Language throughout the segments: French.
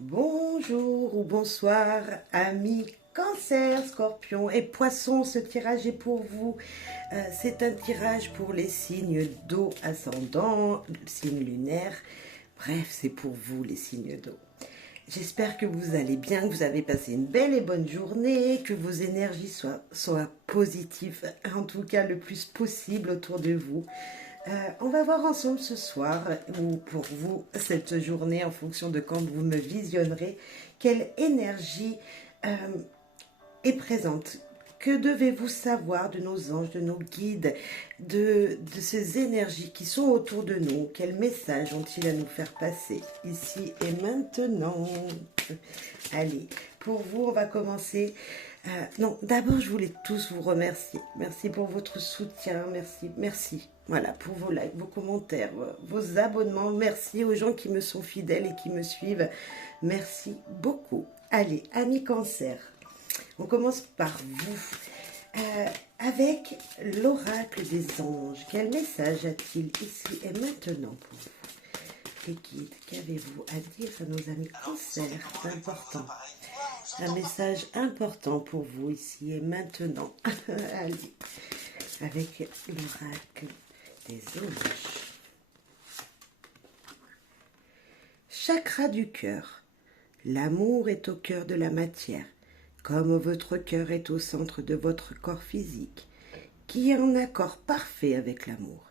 Bonjour ou bonsoir, amis Cancer, Scorpion et Poisson. Ce tirage est pour vous. C'est un tirage pour les signes d'eau ascendant, signes lunaires. Bref, c'est pour vous les signes d'eau. J'espère que vous allez bien, que vous avez passé une belle et bonne journée, que vos énergies soient positives, en tout cas le plus possible autour de vous. On va voir ensemble ce soir, ou pour vous cette journée, en fonction de quand vous me visionnerez, quelle énergie est présente. Que devez-vous savoir de nos anges, de nos guides, de ces énergies qui sont autour de nous? Quels messages ont-ils à nous faire passer ici et maintenant? Allez, pour vous, on va commencer. Non, d'abord, je voulais tous vous remercier. Merci pour votre soutien, merci. Voilà, pour vos likes, vos commentaires, vos abonnements. Merci aux gens qui me sont fidèles et qui me suivent. Merci beaucoup. Allez, amis Cancer, on commence par vous. Avec l'oracle des anges, quel message a-t-il ici et maintenant pour vous? Les guides, qu'avez-vous à dire à nos amis Cancer? C'est important. Un message important pour vous ici et maintenant. Allez, avec l'oracle des anges. Chakra du cœur. L'amour est au cœur de la matière, comme votre cœur est au centre de votre corps physique, qui est en accord parfait avec l'amour.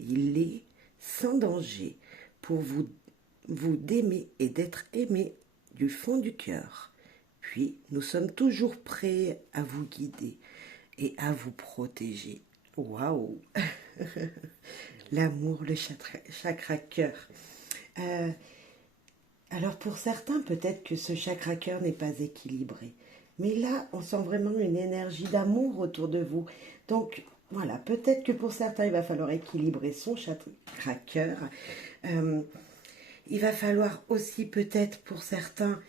Il est sans danger pour vous d'aimer et d'être aimé du fond du cœur. Puis, nous sommes toujours prêts à vous guider et à vous protéger. Waouh! L'amour, le chakra cœur. Alors pour certains, peut-être que ce chakra cœur n'est pas équilibré. Mais là, on sent vraiment une énergie d'amour autour de vous. Donc voilà, peut-être que pour certains, il va falloir équilibrer son chakra cœur. Il va falloir aussi peut-être pour certains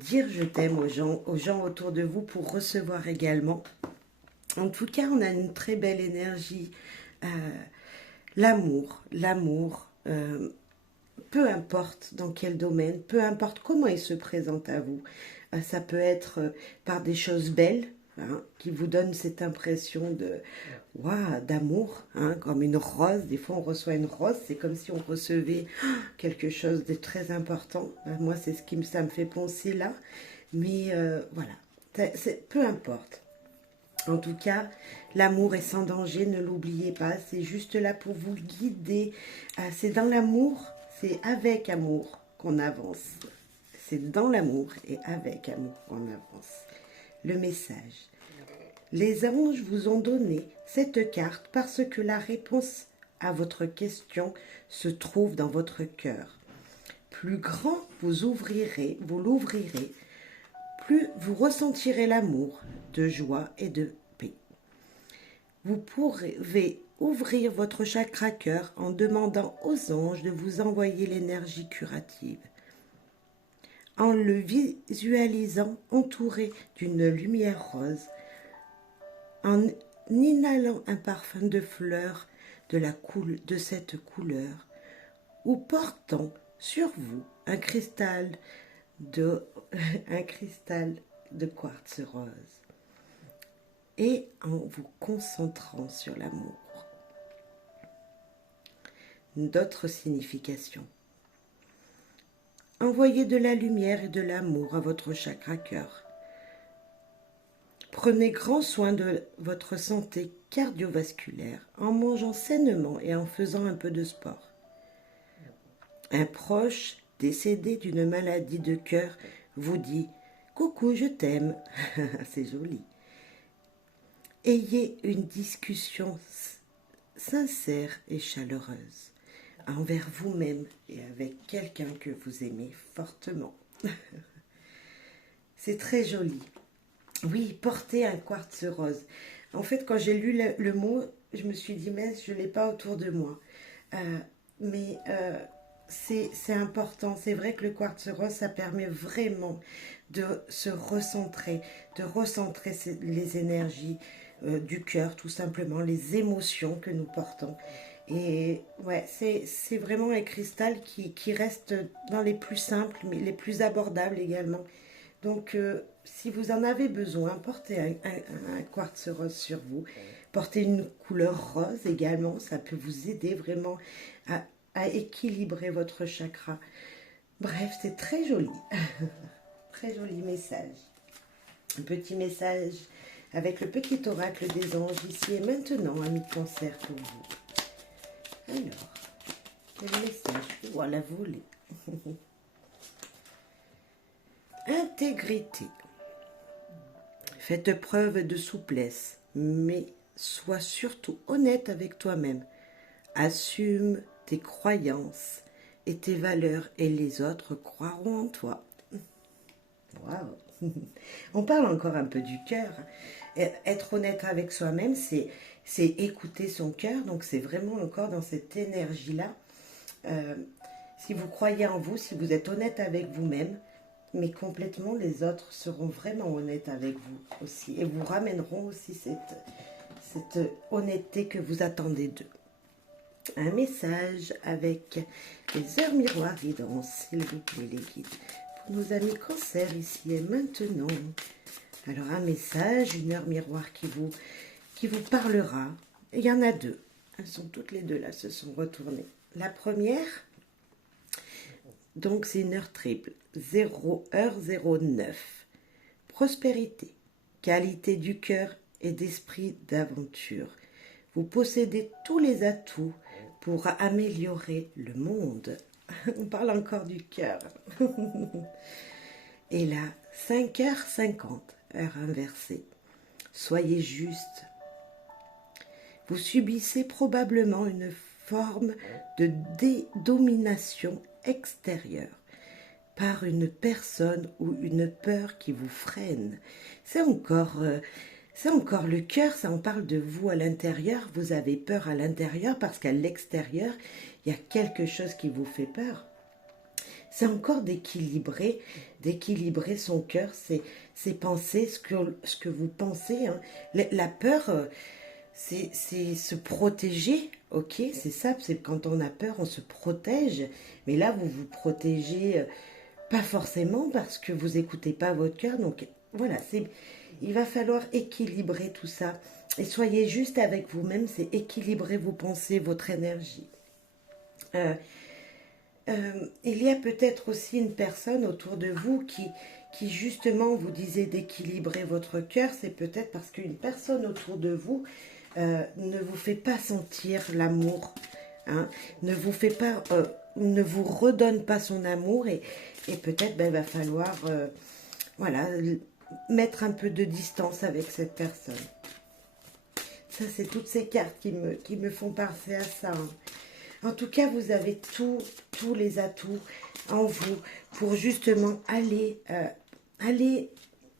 dire je t'aime aux gens autour de vous pour recevoir également. En tout cas, on a une très belle énergie. L'amour, peu importe dans quel domaine, peu importe comment il se présente à vous. Ça peut être par des choses belles, qui vous donnent cette impression de d'amour, comme une rose. Des fois, on reçoit une rose, c'est comme si on recevait quelque chose de très important. Moi, c'est ça me fait penser là. Mais voilà, peu importe. En tout cas, l'amour est sans danger, ne l'oubliez pas. C'est juste là pour vous guider. C'est dans l'amour, c'est avec amour qu'on avance. C'est dans l'amour et avec amour qu'on avance. Le message. Les anges vous ont donné cette carte parce que la réponse à votre question se trouve dans votre cœur. Plus grand vous l'ouvrirez, plus vous ressentirez l'amour, de joie et de paix. Vous pourrez ouvrir votre chakra cœur en demandant aux anges de vous envoyer l'énergie curative. En le visualisant entouré d'une lumière rose, en inhalant un parfum de fleurs de cette couleur, ou portant sur vous un cristal de quartz rose, et en vous concentrant sur l'amour. D'autres significations. Envoyez de la lumière et de l'amour à votre chakra cœur. Prenez grand soin de votre santé cardiovasculaire en mangeant sainement et en faisant un peu de sport. Un proche décédé d'une maladie de cœur vous dit « Coucou, je t'aime ». C'est joli. Ayez une discussion sincère et chaleureuse envers vous-même et avec quelqu'un que vous aimez fortement. C'est très joli. Oui, porter un quartz rose. En fait, quand j'ai lu le mot, je me suis dit, mais je ne l'ai pas autour de moi. C'est important. C'est vrai que le quartz rose, ça permet vraiment de se recentrer, les énergies du cœur, tout simplement, les émotions que nous portons. Et ouais, c'est vraiment un cristal qui reste dans les plus simples, mais les plus abordables également. Donc, si vous en avez besoin, portez un quartz rose sur vous. Portez une couleur rose également. Ça peut vous aider vraiment à, à équilibrer votre chakra. Bref, c'est très joli. Très joli message. Un petit message avec le petit oracle des anges ici et maintenant, ami Cancer, pour vous. Alors, quel message? Oh, à la volée. Intégrité. Faites preuve de souplesse, mais sois surtout honnête avec toi-même. Assume tes croyances et tes valeurs et les autres croiront en toi. Waouh. On parle encore un peu du cœur. Être honnête avec soi-même, c'est écouter son cœur. Donc c'est vraiment encore dans cette énergie-là. Si vous croyez en vous, si vous êtes honnête avec vous-même, mais complètement, les autres seront vraiment honnêtes avec vous aussi. Et vous ramèneront aussi cette honnêteté que vous attendez d'eux. Un message avec les heures miroirs guidances, s'il vous plaît, les guides. Pour nos amis Cancer, ici et maintenant. Alors, un message, une heure miroir qui vous parlera. Il y en a deux. Elles sont toutes les deux là, se sont retournées. La première, donc c'est une heure triple, 0h09. Prospérité, qualité du cœur et d'esprit d'aventure. Vous possédez tous les atouts pour améliorer le monde. On parle encore du cœur. Et là, 5h50, heure inversée. Soyez juste. Vous subissez probablement une forme de domination extérieure par une personne ou une peur qui vous freine. C'est encore le cœur, ça en parle de vous à l'intérieur. Vous avez peur à l'intérieur parce qu'à l'extérieur, il y a quelque chose qui vous fait peur. C'est encore d'équilibrer son cœur, ses pensées, ce que vous pensez. Hein. La peur, c'est se protéger, ok, c'est ça, c'est quand on a peur, on se protège. Mais là, vous vous protégez pas forcément parce que vous n'écoutez pas votre cœur. Donc voilà, il va falloir équilibrer tout ça. Et soyez juste avec vous-même, c'est équilibrer vos pensées, votre énergie. Il y a peut-être aussi une personne autour de vous qui justement vous disait d'équilibrer votre cœur. C'est peut-être parce qu'une personne autour de vous ne vous fait pas sentir l'amour, hein, ne vous redonne pas son amour et peut-être il va falloir voilà, mettre un peu de distance avec cette personne. Ça, c'est toutes ces cartes qui me font penser à ça. Hein. En tout cas, vous avez tous les atouts en vous pour justement aller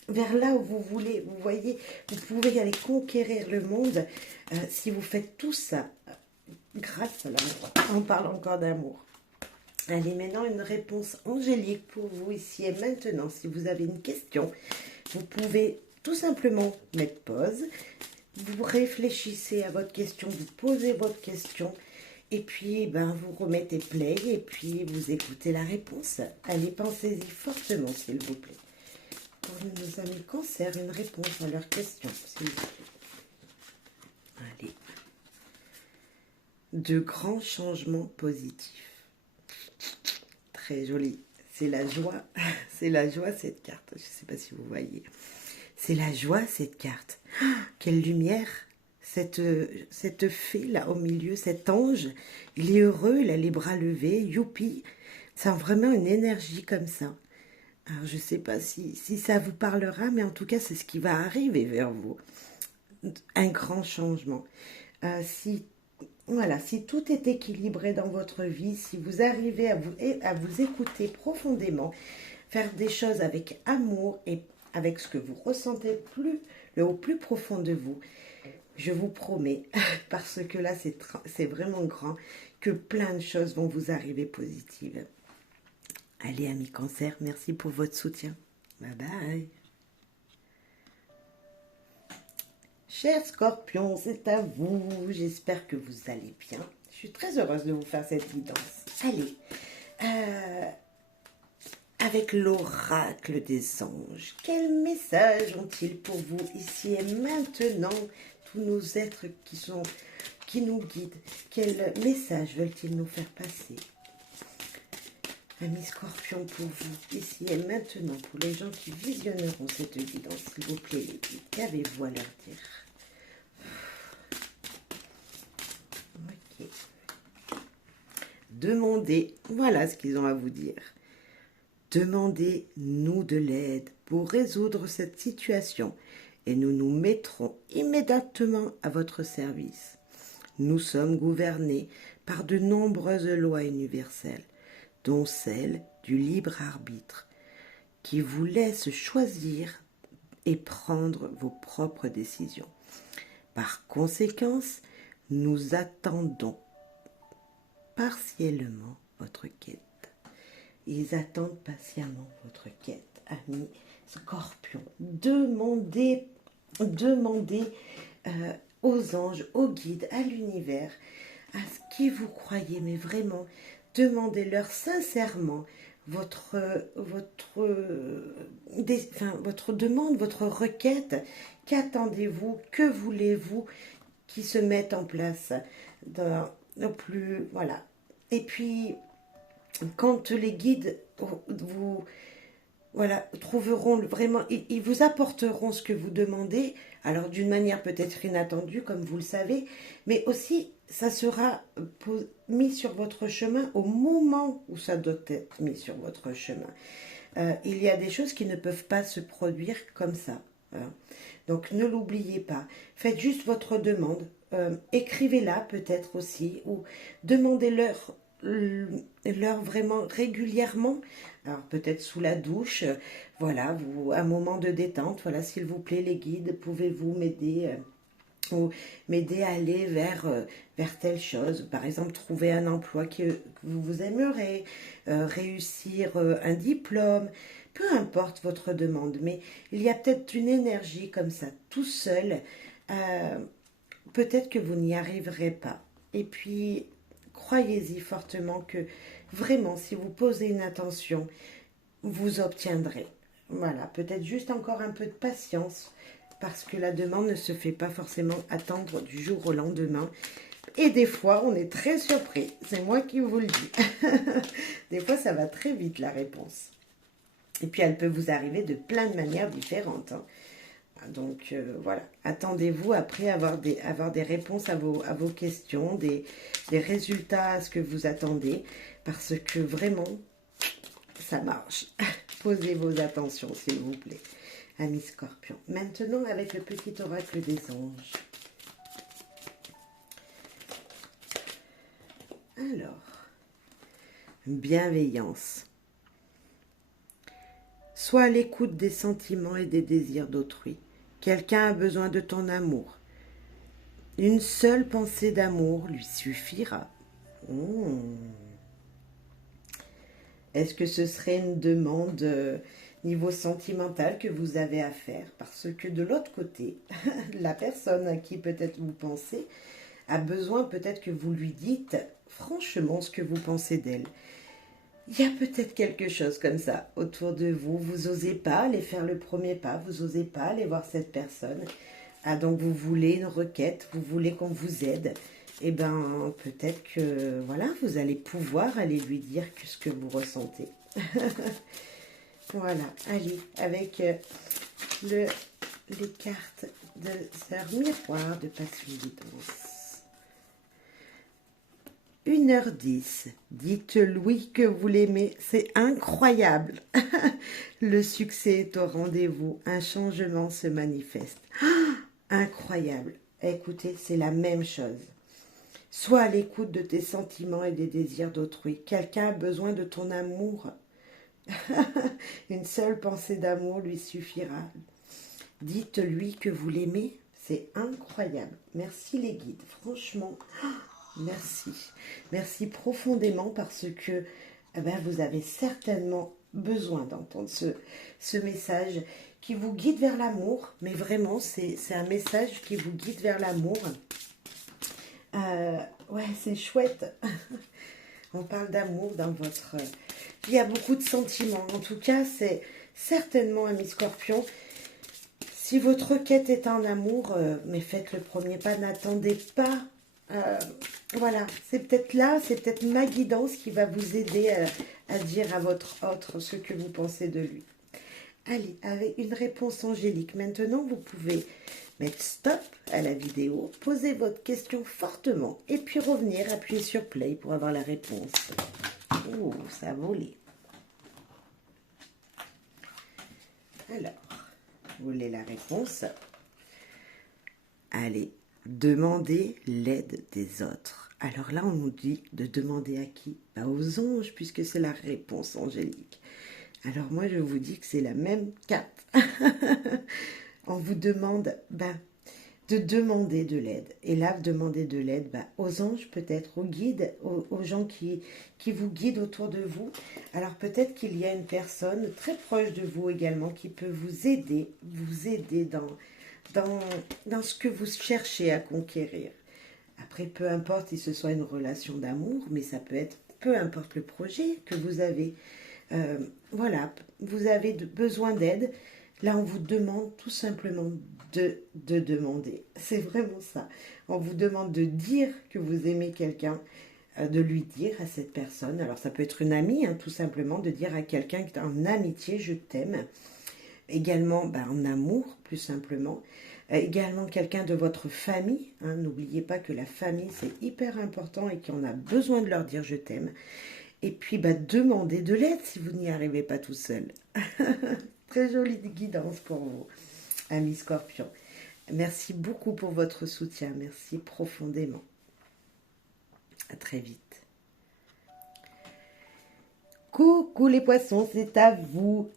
vers là où vous voulez. Vous voyez, vous pouvez aller conquérir le monde si vous faites tout ça grâce à l'amour. On parle encore d'amour. Allez, maintenant une réponse angélique pour vous ici et maintenant. Si vous avez une question, vous pouvez tout simplement mettre pause. Vous réfléchissez à votre question, vous posez votre question. Et puis, vous remettez play et puis vous écoutez la réponse. Allez, pensez-y fortement, s'il vous plaît. Pour nos amis Cancer, une réponse à leurs questions, s'il vous plaît. Allez. De grands changements positifs. Très joli. C'est la joie. C'est la joie, cette carte. Je ne sais pas si vous voyez. C'est la joie, cette carte. Oh, quelle lumière! Cette fée là au milieu, cet ange, il est heureux, il a les bras levés, youpi, ça a vraiment une énergie comme ça. Alors je ne sais pas si ça vous parlera, mais en tout cas c'est ce qui va arriver vers vous. Un grand changement. Si tout est équilibré dans votre vie, si vous arrivez à vous écouter profondément, faire des choses avec amour et avec ce que vous ressentez au plus profond de vous, je vous promets, parce que là c'est vraiment grand, que plein de choses vont vous arriver positives. Allez, amis Cancer, merci pour votre soutien. Bye bye. Chers Scorpions, c'est à vous. J'espère que vous allez bien. Je suis très heureuse de vous faire cette guidance. Allez, avec l'oracle des anges, quel message ont-ils pour vous ici et maintenant, tous nos êtres qui nous guident? Quel message veulent-ils nous faire passer? Amis Scorpion, pour vous, ici et maintenant, pour les gens qui visionneront cette guidance, s'il vous plaît, les guides, qu'avez-vous à leur dire? Ok. Demandez, voilà ce qu'ils ont à vous dire. Demandez-nous de l'aide pour résoudre cette situation et nous nous mettrons immédiatement à votre service. Nous sommes gouvernés par de nombreuses lois universelles, dont celle du libre arbitre, qui vous laisse choisir et prendre vos propres décisions. Par conséquent, nous attendons partiellement votre quête. Ils attendent patiemment votre quête, amis Scorpions. Demandez aux anges, aux guides, à l'univers, à ce qui vous croyez, mais vraiment, demandez-leur sincèrement votre demande, votre requête. Qu'attendez-vous? Que voulez-vous qui se mette en place voilà. Et puis, quand les guides vous trouveront vraiment, ils vous apporteront ce que vous demandez, alors d'une manière peut-être inattendue, comme vous le savez, mais aussi ça sera mis sur votre chemin au moment où ça doit être mis sur votre chemin. Il y a des choses qui ne peuvent pas se produire comme ça. Hein. Donc ne l'oubliez pas. Faites juste votre demande. Écrivez-la peut-être aussi, ou demandez-leur vraiment régulièrement, alors peut-être sous la douche, voilà, un moment de détente, voilà, s'il vous plaît les guides, pouvez-vous m'aider ou m'aider à aller vers telle chose, par exemple trouver un emploi que vous aimerez, réussir un diplôme, peu importe votre demande, mais il y a peut-être une énergie comme ça, tout seul, peut-être que vous n'y arriverez pas, et puis croyez-y fortement que vraiment, si vous posez une intention, vous obtiendrez. Voilà, peut-être juste encore un peu de patience, parce que la demande ne se fait pas forcément attendre du jour au lendemain. Et des fois, on est très surpris. C'est moi qui vous le dis. Des fois, ça va très vite, la réponse. Et puis, elle peut vous arriver de plein de manières différentes. Hein. Donc voilà, attendez-vous après avoir des réponses à vos questions, des résultats à ce que vous attendez, parce que vraiment, ça marche. Posez vos attentions, s'il vous plaît, amis Scorpions. Maintenant, avec le petit oracle des anges. Alors, bienveillance. Sois à l'écoute des sentiments et des désirs d'autrui. Quelqu'un a besoin de ton amour. Une seule pensée d'amour lui suffira. Est-ce que ce serait une demande niveau sentimental que vous avez à faire? Parce que de l'autre côté, la personne à qui peut-être vous pensez a besoin peut-être que vous lui dites franchement ce que vous pensez d'elle. Il y a peut-être quelque chose comme ça autour de vous. Vous n'osez pas aller faire le premier pas. Vous n'osez pas aller voir cette personne. Ah, donc vous voulez une requête. Vous voulez qu'on vous aide. Eh bien, peut-être que, voilà, vous allez pouvoir aller lui dire ce que vous ressentez. Voilà, allez, avec les cartes de Sœur Miroir de Passion Guidance. 1h10, dites-lui que vous l'aimez, c'est incroyable. Le succès est au rendez-vous, un changement se manifeste. Incroyable. Écoutez, c'est la même chose. Sois à l'écoute de tes sentiments et des désirs d'autrui. Quelqu'un a besoin de ton amour. Une seule pensée d'amour lui suffira. Dites-lui que vous l'aimez, c'est incroyable. Merci les guides, franchement... Merci. Merci profondément parce que vous avez certainement besoin d'entendre ce message qui vous guide vers l'amour. Mais vraiment, c'est un message qui vous guide vers l'amour. Ouais, c'est chouette. On parle d'amour dans votre... Il y a beaucoup de sentiments. En tout cas, c'est certainement, ami Scorpion, si votre quête est en amour, mais faites le premier pas, n'attendez pas. Voilà, c'est peut-être là, c'est peut-être ma guidance qui va vous aider à dire à votre autre ce que vous pensez de lui. Allez, avec une réponse angélique. Maintenant, vous pouvez mettre stop à la vidéo, poser votre question fortement et puis revenir, appuyer sur play pour avoir la réponse. Oh, ça a volé. Alors, vous voulez la réponse? Allez, demandez l'aide des autres. Alors là, on nous dit de demander à qui? Bah, aux anges, puisque c'est la réponse angélique. Alors moi, je vous dis que c'est la même carte. On vous demande de demander de l'aide. Et là, demander de l'aide aux anges peut-être, aux guides, aux gens qui vous guident autour de vous. Alors peut-être qu'il y a une personne très proche de vous également qui peut vous aider dans ce que vous cherchez à conquérir. Après, peu importe si ce soit une relation d'amour, mais ça peut être, peu importe le projet que vous avez. Voilà, vous avez besoin d'aide. Là, on vous demande tout simplement de demander. C'est vraiment ça. On vous demande de dire que vous aimez quelqu'un, de lui dire à cette personne. Alors, ça peut être une amie, tout simplement, de dire à quelqu'un en amitié, je t'aime. Également, en amour, plus simplement. Également, quelqu'un de votre famille. N'oubliez pas que la famille, c'est hyper important et qu'on a besoin de leur dire je t'aime. Et puis, demandez de l'aide si vous n'y arrivez pas tout seul. Très jolie guidance pour vous, amis Scorpion. Merci beaucoup pour votre soutien. Merci profondément. À très vite. Coucou les poissons, c'est à vous.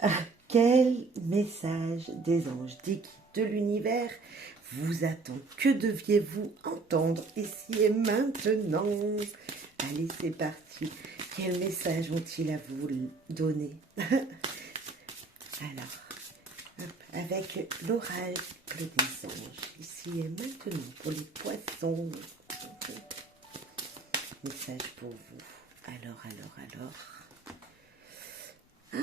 Quel message des anges, des guides de l'univers vous attend? Que deviez-vous entendre ici et maintenant? Allez, c'est parti. Quel message ont-ils à vous donner? Alors, hop, avec l'oracle des anges, ici et maintenant, pour les poissons. Message pour vous. Alors. Ah.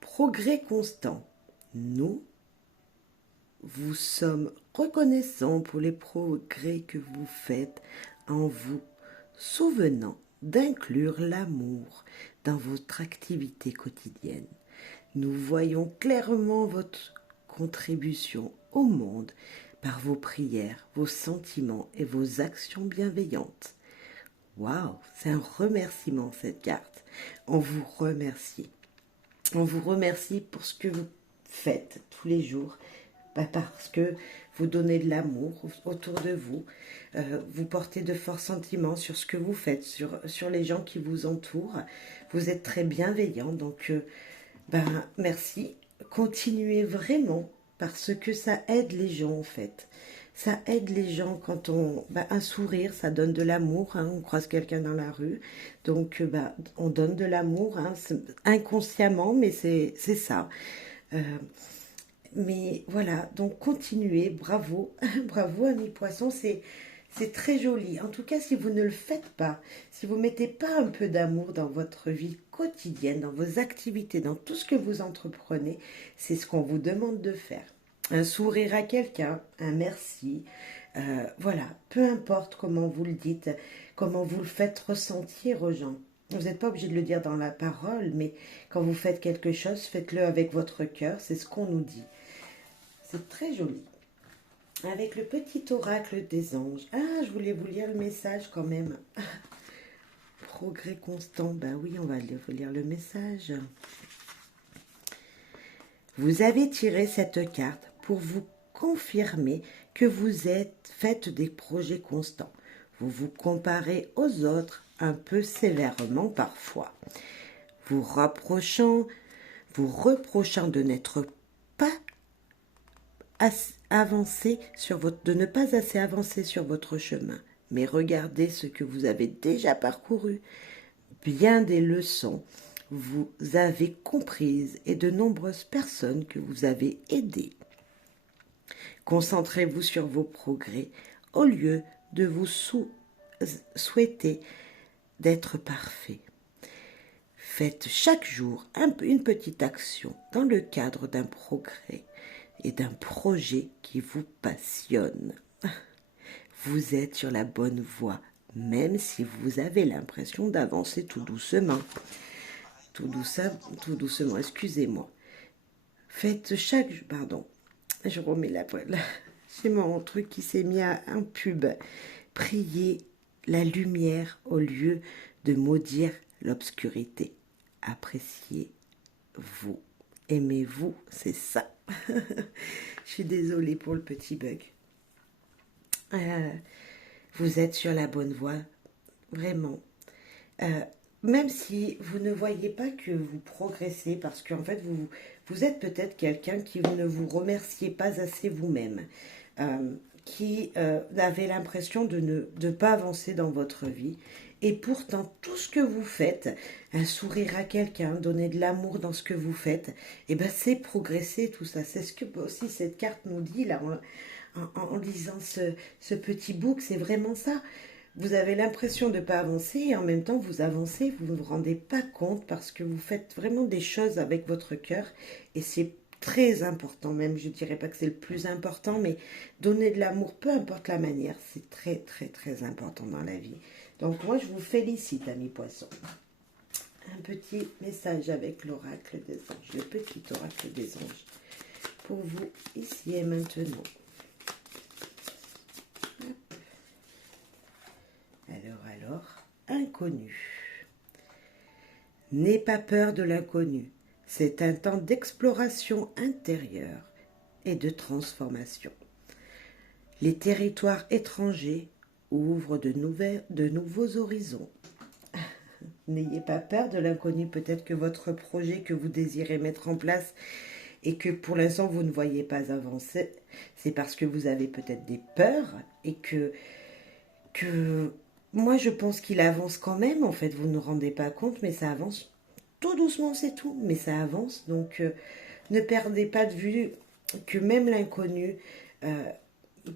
Progrès constant. Nous vous sommes reconnaissants pour les progrès que vous faites en vous souvenant d'inclure l'amour dans votre activité quotidienne. Nous voyons clairement votre contribution au monde par vos prières, vos sentiments et vos actions bienveillantes. Waouh, c'est un remerciement cette carte. On vous remercie. On vous remercie pour ce que vous faites tous les jours, parce que vous donnez de l'amour autour de vous, vous portez de forts sentiments sur ce que vous faites, sur les gens qui vous entourent. Vous êtes très bienveillant, donc merci. Continuez vraiment, parce que ça aide les gens en fait. Ça aide les gens quand un sourire, ça donne de l'amour. On croise quelqu'un dans la rue, donc on donne de l'amour, inconsciemment, mais c'est ça. Mais voilà, donc continuez, bravo, bravo amis poissons, c'est très joli. En tout cas, si vous ne le faites pas, si vous ne mettez pas un peu d'amour dans votre vie quotidienne, dans vos activités, dans tout ce que vous entreprenez, c'est ce qu'on vous demande de faire. Un sourire à quelqu'un, un merci, voilà, peu importe comment vous le dites, comment vous le faites ressentir aux gens. Vous n'êtes pas obligé de le dire dans la parole, mais quand vous faites quelque chose, faites-le avec votre cœur, c'est ce qu'on nous dit. C'est très joli. Avec le petit oracle des anges. Ah, je voulais vous lire le message quand même. Progrès constant. Oui, on va vous lire le message. Vous avez tiré cette carte pour vous confirmer que vous faites des projets constants. Vous vous comparez aux autres un peu sévèrement parfois. Vous reprochant de n'être pas de ne pas assez avancer sur votre chemin. Mais regardez ce que vous avez déjà parcouru. Bien des leçons vous avez comprises et de nombreuses personnes que vous avez aidées. Concentrez-vous sur vos progrès au lieu de vous souhaiter d'être parfait. Faites chaque jour une petite action dans le cadre d'un progrès et d'un projet qui vous passionne. Vous êtes sur la bonne voie, même si vous avez l'impression d'avancer tout doucement. Tout doucement, excusez-moi. Faites chaque... Pardon, je remets la poêle. C'est mon truc qui s'est mis à un pub. Priez la lumière au lieu de maudire l'obscurité. Appréciez-vous. Aimez-vous, c'est ça. Je suis désolée pour le petit bug. Vous êtes sur la bonne voie, vraiment. Même si vous ne voyez pas que vous progressez, parce qu'en fait, vous êtes peut-être quelqu'un qui ne vous remerciez pas assez vous-même, qui avait l'impression de ne pas avancer dans votre vie. Et pourtant, tout ce que vous faites, un sourire à quelqu'un, donner de l'amour dans ce que vous faites, et ben c'est progresser tout ça. C'est ce que aussi cette carte nous dit là en lisant ce petit book, c'est vraiment ça. Vous avez l'impression de ne pas avancer et en même temps vous avancez, vous ne vous rendez pas compte parce que vous faites vraiment des choses avec votre cœur et c'est très important, même je ne dirais pas que c'est le plus important, mais donner de l'amour, peu importe la manière, c'est très très très important dans la vie. Donc moi je vous félicite amis poissons. Un petit message avec l'oracle des anges, le petit oracle des anges pour vous ici et maintenant. Alors, inconnu. N'aie pas peur de l'inconnu. C'est un temps d'exploration intérieure et de transformation. Les territoires étrangers ouvrent de nouveaux horizons. N'ayez pas peur de l'inconnu. Peut-être que votre projet que vous désirez mettre en place et que pour l'instant vous ne voyez pas avancer, c'est parce que vous avez peut-être des peurs et que moi je pense qu'il avance quand même. En fait, vous ne vous rendez pas compte, mais ça avance tout doucement, c'est tout, mais ça avance. Donc ne perdez pas de vue que même l'inconnu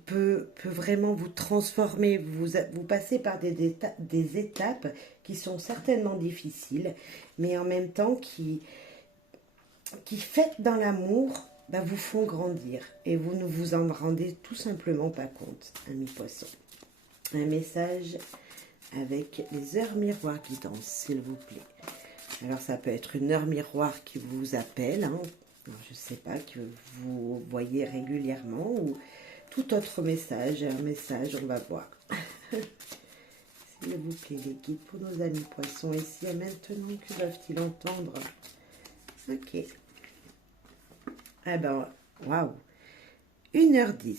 peut vraiment vous transformer. Vous passez par des étapes qui sont certainement difficiles, mais en même temps qui faites dans l'amour, vous font grandir et vous ne vous en rendez tout simplement pas compte, amis poissons. Un message avec les heures miroirs qui dansent, s'il vous plaît. Alors ça peut être une heure miroir qui vous appelle, hein, je ne sais pas, que vous voyez régulièrement, ou tout autre message, un message, on va voir. S'il vous plaît, les guides pour nos amis poissons, ici et maintenant, que doivent-ils entendre? Ok. Ah ben, waouh. 1h10,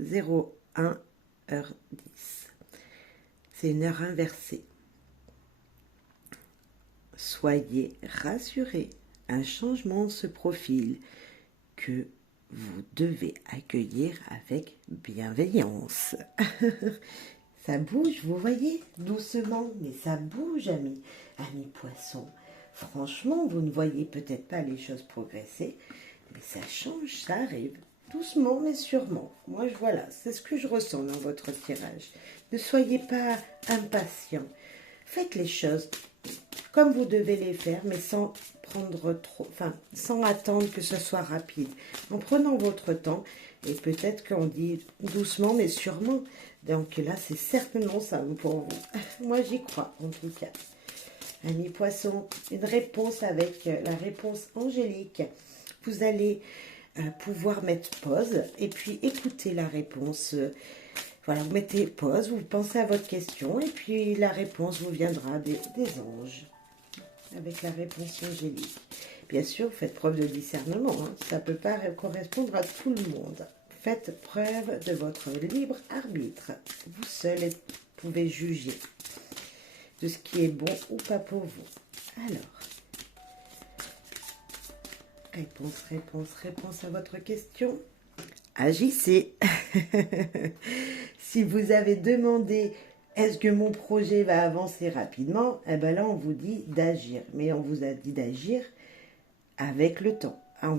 01h10. C'est une heure inversée. Soyez rassurés, un changement se profile que vous devez accueillir avec bienveillance. Ça bouge, vous voyez, doucement, mais ça bouge, amis poissons. Franchement, vous ne voyez peut-être pas les choses progresser, mais ça change, ça arrive. Doucement, mais sûrement. Moi, voilà, c'est ce que je ressens dans votre tirage. Ne soyez pas impatients. Faites les choses comme vous devez les faire, mais sans sans attendre que ce soit rapide. En prenant votre temps, et peut-être qu'on dit doucement, mais sûrement. Donc là, c'est certainement ça pour vous. Moi, j'y crois, en tout cas. Amis poissons, une réponse avec la réponse angélique. Vous allez pouvoir mettre pause et puis écouter la réponse. Voilà, vous mettez pause, vous pensez à votre question et puis la réponse vous viendra des anges avec la réponse angélique. Bien sûr, faites preuve de discernement, hein. Ça ne peut pas correspondre à tout le monde. Faites preuve de votre libre arbitre. Vous seul pouvez juger de ce qui est bon ou pas pour vous. Alors, réponse à votre question. Agissez. Si vous avez demandé est-ce que mon projet va avancer rapidement, eh bien là on vous dit d'agir. Mais on vous a dit d'agir avec le temps, en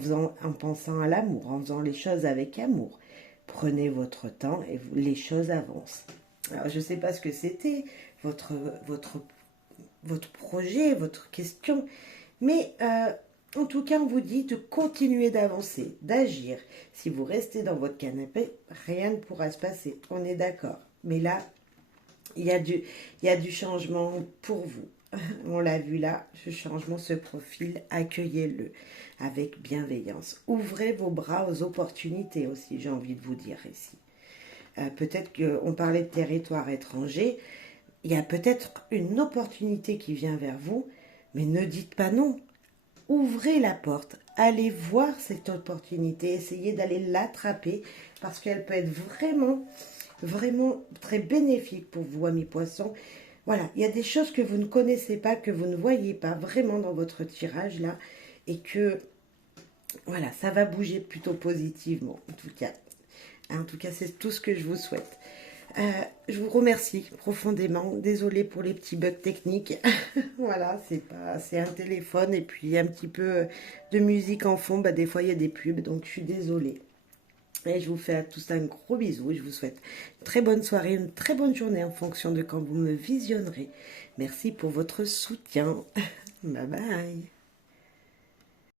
pensant à l'amour, en faisant les choses avec amour. Prenez votre temps et les choses avancent. Alors, je ne sais pas ce que c'était, votre, votre, votre projet, votre question, mais en tout cas, on vous dit de continuer d'avancer, d'agir. Si vous restez dans votre canapé, rien ne pourra se passer. On est d'accord. Mais là, il y a du changement pour vous. On l'a vu là, ce changement se profile, accueillez-le avec bienveillance. Ouvrez vos bras aux opportunités aussi, j'ai envie de vous dire ici. Peut-être qu'on parlait de territoire étranger, il y a peut-être une opportunité qui vient vers vous, mais ne dites pas non. Ouvrez la porte, allez voir cette opportunité, essayez d'aller l'attraper parce qu'elle peut être vraiment, vraiment très bénéfique pour vous, amis poissons. Voilà, il y a des choses que vous ne connaissez pas, que vous ne voyez pas vraiment dans votre tirage là, et que, voilà, ça va bouger plutôt positivement, en tout cas. En tout cas, c'est tout ce que je vous souhaite. Je vous remercie profondément. Désolée pour les petits bugs techniques. Voilà, c'est un téléphone et puis un petit peu de musique en fond. Bah, des fois, il y a des pubs, donc je suis désolée. Et je vous fais à tous un gros bisou. Je vous souhaite une très bonne soirée, une très bonne journée en fonction de quand vous me visionnerez. Merci pour votre soutien. Bye bye.